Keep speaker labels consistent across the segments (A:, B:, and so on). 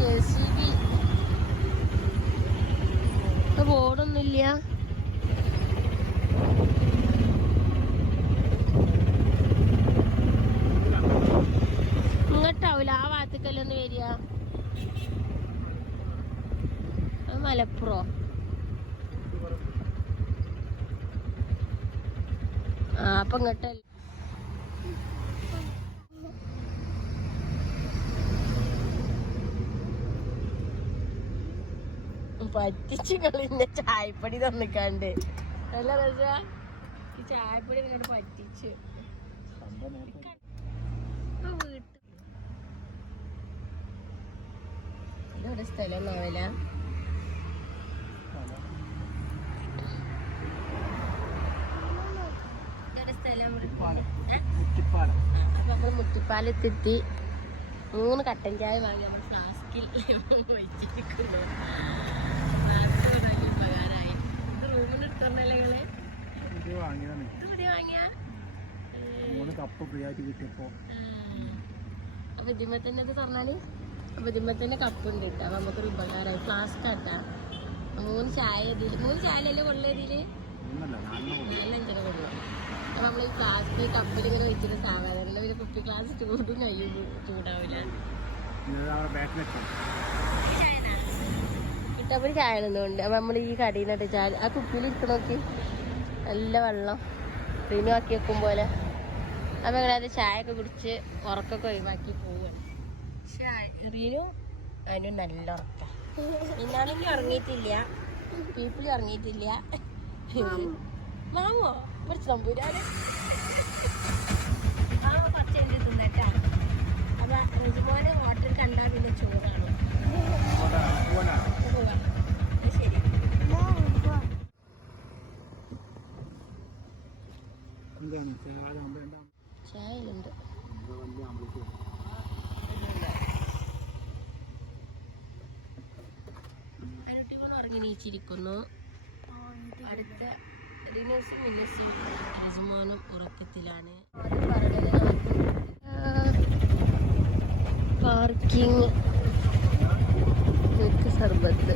A: J C B ബോർഡൊന്നുമില്ല. ഇങ്ങോട്ടാവൂല. ആ ഭാഗത്തേക്കല്ലൊന്ന് വരിക. അത് മലപ്പുറോ. ആ അപ്പൊ ഇങ്ങോട്ടല്ല പറ്റിച്ച് കളിന്റെ ചായപ്പൊടി തന്നിക്കാണ്ട്. നല്ല രസ ഈ ചായപ്പൊടി നിങ്ങോട്ട് പറ്റിച്ച്. ഇതോടെ സ്ഥലം? അപ്പൊ നമ്മൾ മുട്ടിപ്പാലത്തെത്തി മൂന്ന് കട്ടൻ ചായ വാങ്ങി. നമ്മൾ ഫ്ലാസ്കിൽ വെച്ചിരിക്കുന്നു ഫ്ലാസ്ക് ഒരു വലിയ ഉപകാരമായി എടുത്തോണ്ടല്ലേ
B: ഇത് വാങ്ങിയതാണ്.
A: ഇത് ഇവിടെ വാങ്ങിയ?
B: മൂന്ന് കപ്പ് ഫ്രീ ആയിട്ട് കിട്ടിയപ്പോ.
A: അപ്പൊ ഇതിമ്മ തന്നെ ഇത് തുറന്നാൽ അപ്പൊ ഇതിമ്മ തന്നെ കപ്പ് ഉണ്ട് കേട്ടോ നമുക്കൊരു ഉപകാരമായി ഫ്ലാസ്ക് ആട്ടാ. മൂന്ന് ചായ ഇതിൽ. മൂന്ന് ചായലല്ലേ കൊള്ളു ഇതിൽ?
B: ഒന്നല്ല നാലെണ്ണം
A: നാലഞ്ചര കൊള്ളു. അപ്പൊ നമ്മൾ ഈ ഫ്ലാസ്ക് കപ്പിൽ ഇങ്ങനെ വെച്ചിട്ട് സാധാരണ ഒരു കുപ്പി ഗ്ലാസ് ചൂടും കയ്യും ചൂടാവില്ല
B: വെക്കാം
A: കിട്ടപ്പോൾ ചായ നിന്നുകൊണ്ട് നമ്മൾ ഈ കടയിൽ ചായ ആ കുപ്പിയിൽ ഇരിക്കണ നോക്കി. നല്ല വെള്ളം. ക്രീം ആക്കി വെക്കും പോലെ. അപ്പം ഞങ്ങളത് ചായ ഒക്കെ കുടിച്ച് ഉറക്കൊക്കെ ഒഴിവാക്കി പോവുകയാണ് റീനു അതിനും നല്ല ഉറക്ക. ഇന്നാണെങ്കിൽ ഉറങ്ങിയിട്ടില്ല. പീപ്പിൾ ഉറങ്ങിയിട്ടില്ല. മാമോ കുറച്ച് തമ്പൂരാന്. മാമ കുറച്ച് എന്റെ തിന്നട്ടാ. അപ്പൊ റിജുമോനെ ഹോട്ടൽ കണ്ടാൽ പിന്നെ ചോറാണ് പോവാം. അത് ശരി
B: എന്താണ് ചായ രണ്ടാം
A: ചായയിലുണ്ട്
B: വലിയ ആംബുലൻസ്
A: അനുട്ടി നീച്ചിരിക്കുന്നു അടുത്ത റിനോസും മിന്നസും റിസുമോനും ഉറക്കത്തിലാണ്. പാർക്കിംഗ് സർബത്ത്.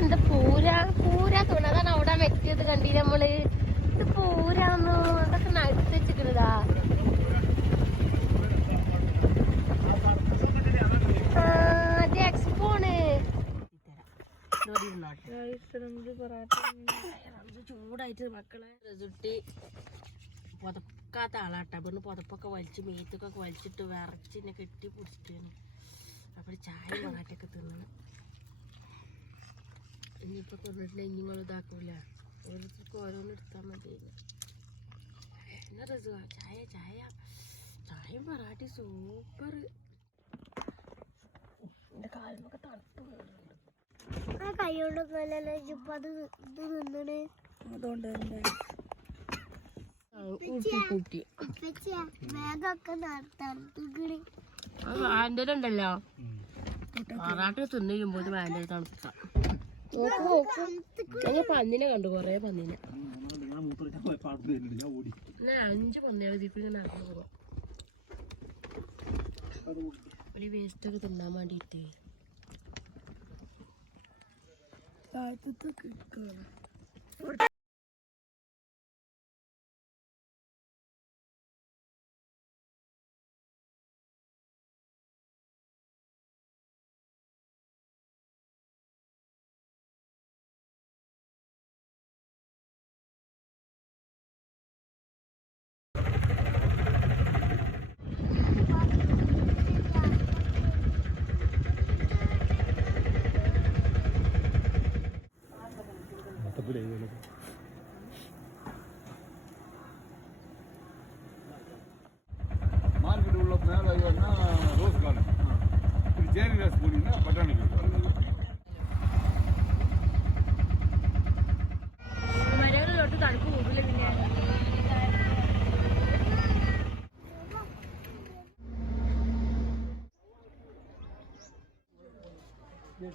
A: എന്താ പൂര പൂര തോന്നുന്നു. അതാണ് അവിടെ വെറ്റിയത് കണ്ടി നമ്മൾ? ഇത് പൂരാന്നോ? അതൊക്കെ നടുത്ത് അത് എക്സ്പോണ് ചൂടായിട്ട് മക്കളെ. ചുട്ടി പുതക്കാത്ത ആളാട്ടാ. പെണ്ണ് പുതപ്പൊക്കെ വലിച്ച് മേത്തൊക്കെ വലിച്ചിട്ട് വിറച്ച് എന്നെ കെട്ടി പിടിച്ചിട്ടാണ്. അപ്പോൾ ചായ പൊറാട്ടൊക്കെ തിന്നണം. ഇനിയിപ്പോൾ കൊണ്ടിട്ടില്ല ഇനിങ്ങൾ ഇതാക്കൂല. ഓരോരുത്തർക്ക് ഓരോന്ന് എടുത്താൽ മതി. എന്നാ രസമാ? ചായ ചായ. ചായയും പൊറാട്ടി സൂപ്പർ എന്റെ കാലിനൊക്കെ തണുപ്പ് കയറുന്നുണ്ട്
C: ആ കൈകൊണ്ടൊന്നുമല്ലല്ലോ ഇപ്പൊ അത് ഇത് നിന്നണ്?
B: അതുകൊണ്ട് തന്നെ.
A: ഉണ്ടല്ലോ. പൊറാട്ട തിന്നു കഴിയുമ്പോൾ പന്നിനെ കണ്ടു കൊറേ പന്നിനെ. അഞ്ച് പന്നികളെ ഇങ്ങനെ ഒരു വേസ്റ്റ് ഒക്കെ തിന്നാൻ
D: А,
A: это так и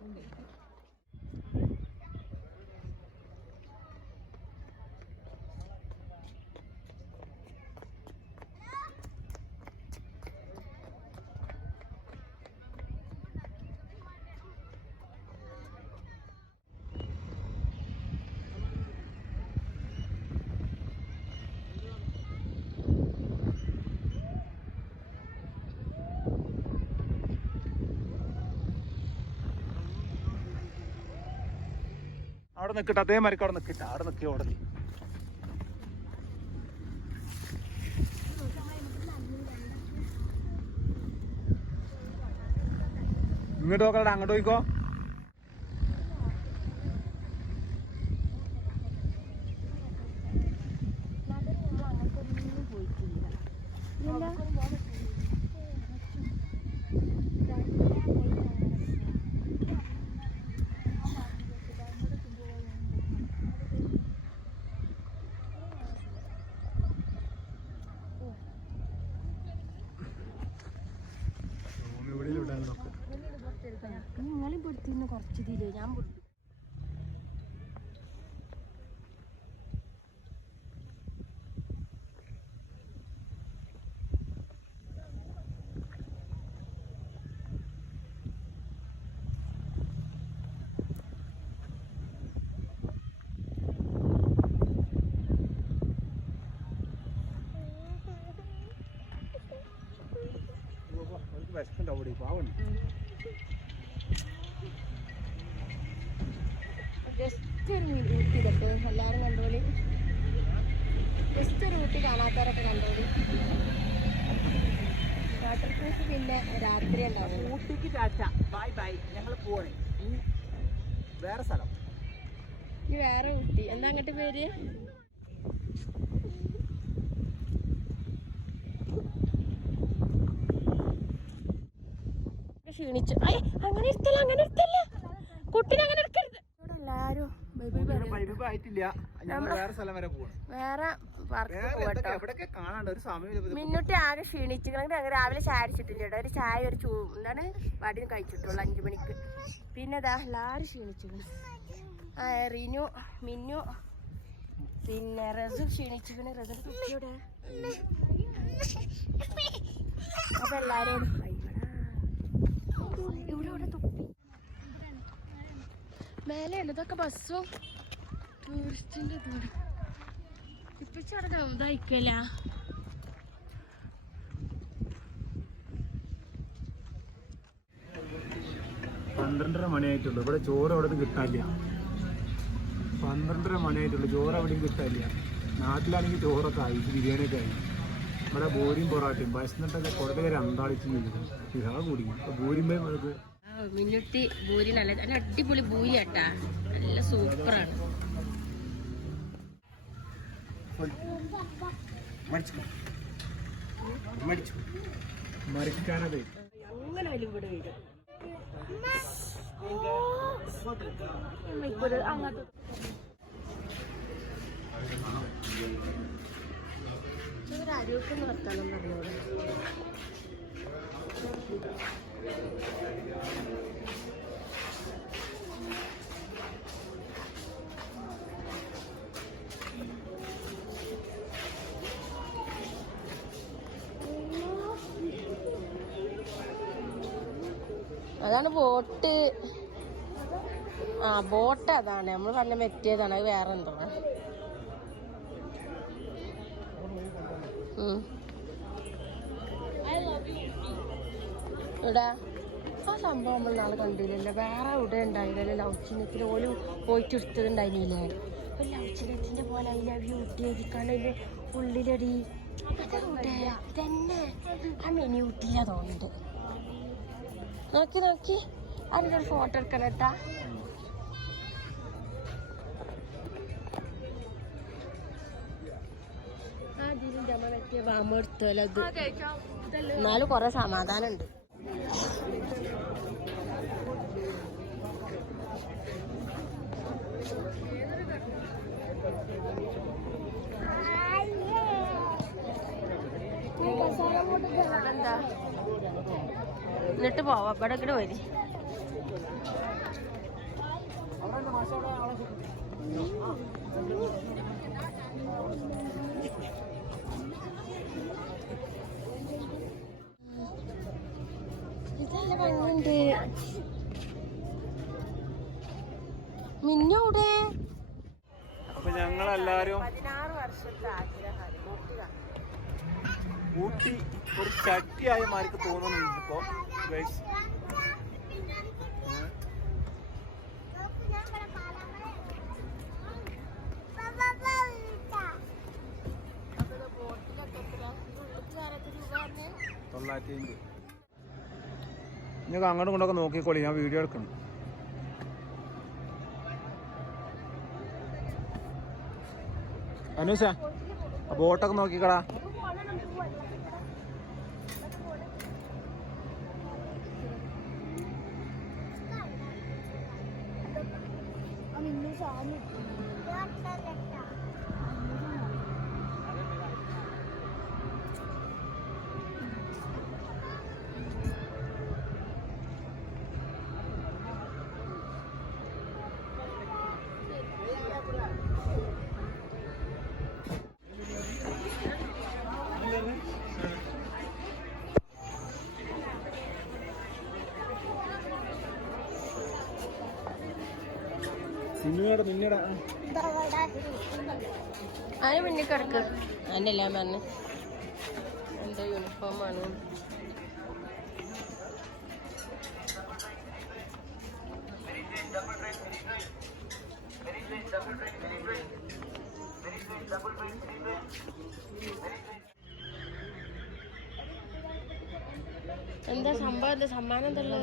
A: Thank you.
B: അവിടെ നിൽക്കട്ടെ അതേ മരക്ക് അവിടെ നിൽക്കട്ടെ. അവിടെ നിൽക്കുക അവിടെ. ഇങ്ങോട്ട് നോക്കട്ടെ അങ്ങോട്ട് പോയിക്കോ.
A: നിങ്ങളും പിടുത്തിന്ന് കുറച്ച് തീരെ ഞാൻ
B: വിശക്കുണ്ട് അവിടെ പാവണ്ട്
A: ജസ്റ്റ് ഒരു ഊട്ടി ഇതൊക്കെ എല്ലാവരും കണ്ടോളി ജസ്റ്റ് ഒരു ഊട്ടി കാണാത്തവരൊക്കെ കണ്ടോളി വാട്ടർ ക്രൂസ് പിന്നെ രാത്രി ഉണ്ടാവും.
B: ഊട്ടിക്ക് ടാറ്റ ബൈ ബൈ ഞങ്ങൾ പോവാണ്. വേറെ സ്ഥലം.
A: ഈ വേറെ ഊട്ടി. എന്താ അങ്ങോട്ട് പേര്? ക്ഷീണിച്ചു. അയ്യ അങ്ങനെ എടുത്തല്ല അങ്ങനെ എടുത്തല്ല കുട്ടിനെ അങ്ങനെ എടുക്കരുത് ഇവിടെ എല്ലാരും ബൈ ബൈ പറയണം.
B: ആയിട്ടില്ല വേറെ സ്ഥലം വരെ പോവാണ്.
A: വേറെ പാർക്ക് പോകട്ടോ. മിന്നുട്ടി ആകെ ക്ഷീണിച്ചു ഞങ്ങൾ രാവിലെ ചായ അടിച്ചിട്ടില്ല കേട്ടോ. ഒരു ചായ ഒരു ചൂ എന്താണ് വടിന് കഴിച്ചിട്ടുള്ളൂ അഞ്ചു മണിക്ക്. പിന്നെ ഇതാ എല്ലാവരും ക്ഷീണിച്ചു റിനു മിന്നു പിന്നെ റസു ക്ഷീണിച്ചു പിന്നെ കുട്ടിയുടെ അപ്പൊ എല്ലാരോടും ഇവിടെ ഇവിടെ തുപ്പി മേലെയാണ് ഇതൊക്കെ ബസ്സും ടൂറിസ്റ്റിന്റെ ഇതും ഇപ്പൊ ചെറുതാ ഇതായിക്കല്ല
B: പന്ത്രണ്ടര മണിയായിട്ടുള്ളൂ. ഇവിടെ ചോറ് അവിടെ നിന്ന് കിട്ടാനില്ല. പന്ത്രണ്ടര മണിയായിട്ടുള്ളൂ. ചോറ് അവിടെയും കിട്ടാനില്ല. നാട്ടിലാണെങ്കിൽ ചോറൊക്കെ ആയി. ബിരിയാണിയൊക്കെ ആയി. ഇവിടെ ബോരിയും പൊറാട്ടയും. ഭക്ഷണത്തൊക്കെ കുറേ പേര് അന്താളിച്ച് ചെയ്യുന്നു ഇതാ കൂടി. നമുക്ക്
A: ആ, മിന്നുട്ടി ബോരി നല്ല നല്ല അടിപൊളി ബൂരി കേട്ടാ നല്ല സൂപ്പറാണ്.
B: മരിക്കാനത്.
A: അങ്ങനെ വലിയ ഇവിടെ വരും. അങ്ങോട്ട് ഒരു അരിയൊക്കെ വർത്താനം പറഞ്ഞോളൂ. അതാണ് ബോട്ട്. ആ ബോട്ട് അതാണ്. നമ്മൾ പറഞ്ഞ മെറ്റിയതാണ്. അത് വേറെ എന്തോ. ഇവിടെ ആ സംഭവം നമ്മൾ നാളെ കണ്ടില്ലല്ലോ. വേറെ ഇവിടെ ഉണ്ടായില്ലല്ലോ. ലവ് ചിഹ്നത്തിന് പോലും പോയിട്ട് എടുത്തതുണ്ടായിരുന്നില്ലേ അപ്പൊ ലവ് ചിഹ്നത്തിന്റെ പോലെ ലവ് യു ഊട്ടി എഴുതിക്കാണ്ട് ഉള്ളിലടി അതെവിടെ തന്നെ ആ മിനി ഊട്ടിയിലാ തോന്നുന്നുണ്ട്. നോക്കി നോക്കി. അതിന്റെ ഒരു ഫോട്ടോ എടുക്കണം കേട്ടാ. എന്നാലും കൊറേ സമാധാനം ഉണ്ട് എന്താ എന്നിട്ട് പോവാം. ഇവിടെ ഇങ്ങനെ വരി. ഇതല്ല മിന്നൂടെ
B: ഞങ്ങളെല്ലാരും
A: പതിനാറ് വർഷത്തെ ആഗ്രഹമാണ്.
B: ഊട്ടി ഒരു ചട്ടിയായ മാർക്ക് തോന്നുന്നുണ്ട് ഇപ്പൊ? തൊള്ളായിരത്തി അമ്പത് ഞങ്ങൾക്ക് അങ്ങോട്ടും ഇങ്ങോട്ടൊക്കെ നോക്കിക്കോളി ഞാൻ വീഡിയോ എടുക്കണം അനൂസ ബോട്ടൊക്കെ നോക്കിക്കടാ. നിന്നോട്
A: അതിന് പിന്നെ കിടക്ക്? അതിനെല്ലാം പറഞ്ഞു. എന്റെ യൂണിഫോമാണ് എന്താ സംഭവം? എന്താ സമ്മാനം എന്തല്ലോ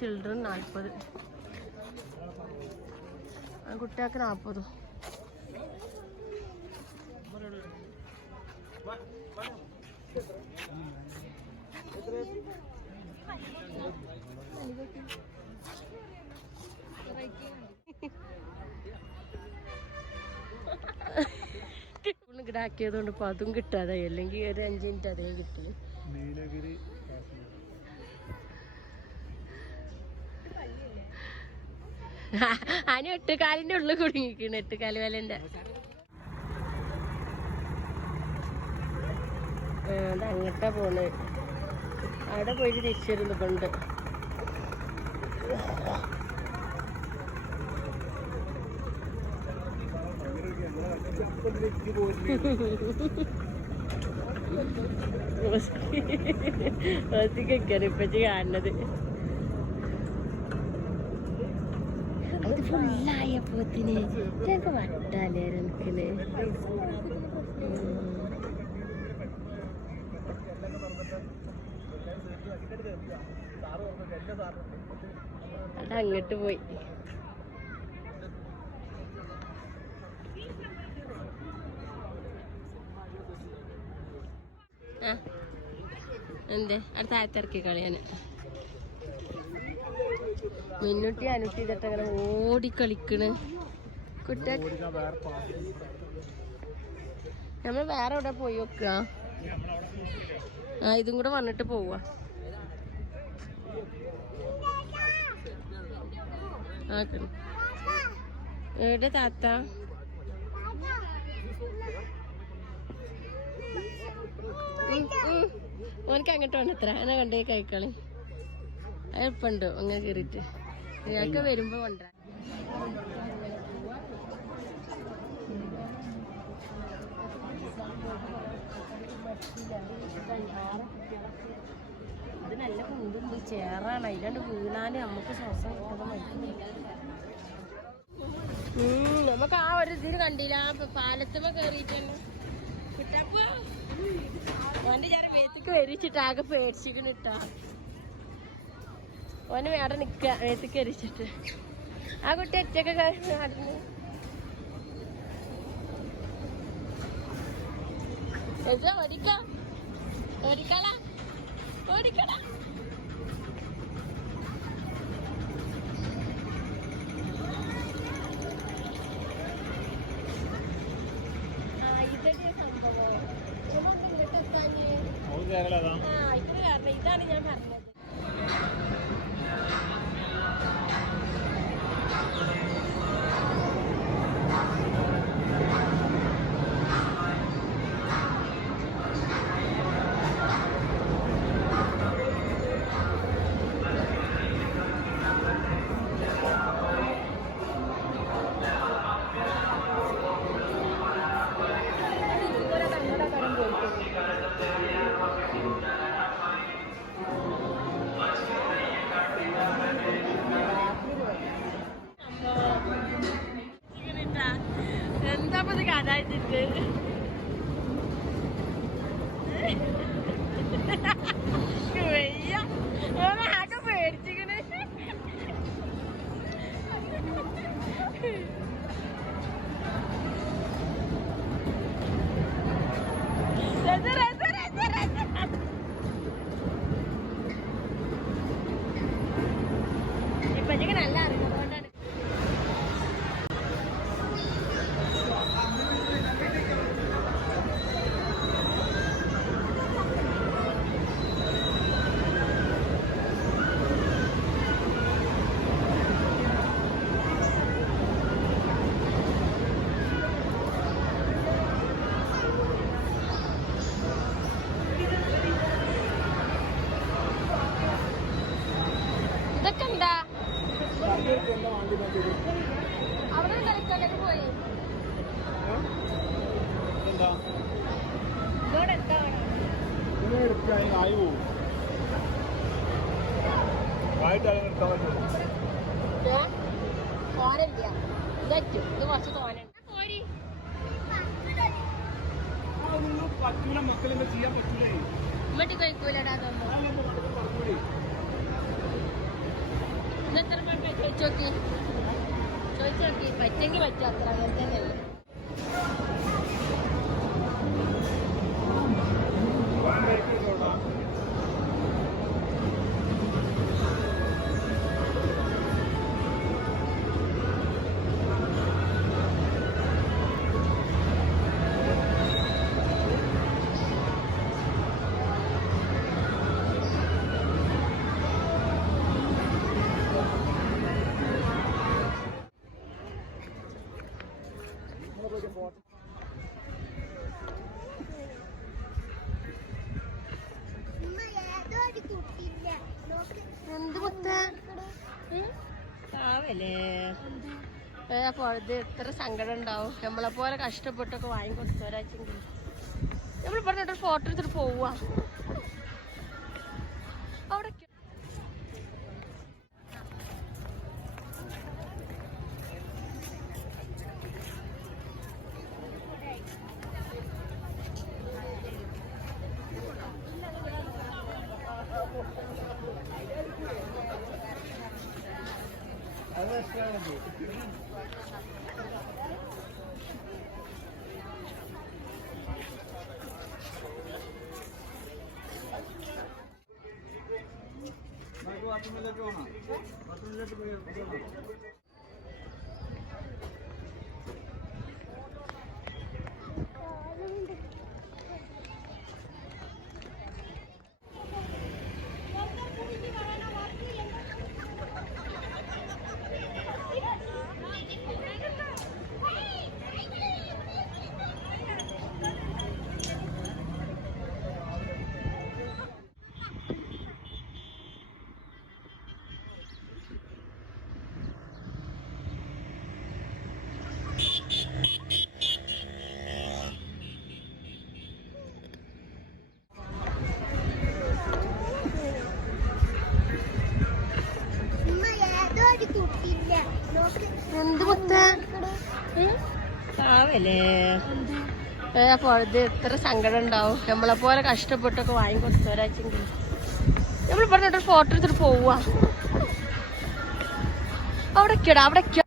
A: ചിൽഡ്രൻ നാൽപ്പത് കുട്ടികൾക്ക് നാൽപ്പതും കൊണ്ട് ഇപ്പൊ അതും കിട്ടാതായി. അല്ലെങ്കിൽ ഒരു അഞ്ച് മിനിറ്റ് അതേ കിട്ടൽ
B: നീലഗിരി
A: അതിന് എട്ടുകാലിന്റെ ഉള്ളിൽ കുടുങ്ങിക്കണ് എട്ടുകാൽ വലന്റെ അങ്ങട്ടാ പോണ്. അവിടെ പോയിട്ട് തിരിച്ചിരുന്നു കൊണ്ട് ഇപ്പച്ചി കാണുന്നത്. അത് ഫുള്ളായപ്പോത്തിന് ഞങ്ങൾക്ക് വട്ടാലേ എനിക്കിന് അത് അങ്ങോട്ട് പോയി. എന്തേ? അടുത്ത ആയത്തിറക്കി കളിയാന് മിന്നുട്ടി അനുട്ടി ഇതൊക്കെ അങ്ങനെ ഓടി കളിക്കണ്. കുട്ടികൾ
B: ഓടിക്കാൻ വേറെ പാസ്
A: നമ്മൾ വേറെ എവിടെ പോയി വെക്കുക ആ ഇതും കൂടെ വന്നിട്ട് പോവുക എവിടെ താത്ത. ഓനക്ക് അങ്ങോട്ട് വേണ്ടത്ര എന്നെ കണ്ടേ കഴിക്കളി എളുപ്പമുണ്ട് അങ്ങനെ കയറിയിട്ട്. ഇതൊക്കെ വരുമ്പോ കൊണ്ടുവരാം. അത് നല്ല പൂണ്ടുണ്ട് ചേറാണ്. അതിലാണ്ട് വീണാൽ നമുക്ക് ശ്വാസം നമുക്ക് ആ ഒരു ഇതിൽ കണ്ടില്ല. പാലത്തുമ്പ കേറിയിട്ടാണ് കിട്ടപ്പോ? ഓന്റെ ചേരം വരിച്ചിട്ടാകെ പേടിച്ചിരിക്കണിട്ടാ ഓന് വേറെ നിക്ക മേത്ത് കരിച്ചിട്ട് ആ കുട്ടി ഒറ്റയ്ക്ക് നടന്നു. ഓടിക്ക. ഓടിക്കട. ഇതാണ് ഞാൻ പറഞ്ഞത്. എന്താ ഇത് കഥ ചോദിച്ചു നോക്കി ചോദിച്ചു നോക്കി പറ്റെങ്കിൽ പറ്റും അത്ര അങ്ങനെ തന്നെയല്ലേ എത്ര സങ്കടം ഉണ്ടാവും. നമ്മളെ പോലെ കഷ്ടപ്പെട്ടൊക്കെ വാങ്ങി കൊടുത്തവരാച്ചെങ്കിൽ നമ്മൾ പറഞ്ഞിട്ട് ഫോട്ടോ എടുത്തിട്ട് പോവുക അവിടെ
D: Waktunya sebagai.
A: പാവല്ലേ ഇത് എത്ര സങ്കടം ഉണ്ടാവും. നമ്മളെ പോലെ കഷ്ടപ്പെട്ടൊക്കെ വാങ്ങിക്കൊടുത്തവരാച്ചെങ്കിൽ നമ്മൾ പറഞ്ഞിട്ട് ഫോട്ടോ എടുത്തിട്ട് പോവാ അവിടെ കേടാ അവിടെ ഇതൊക്കെ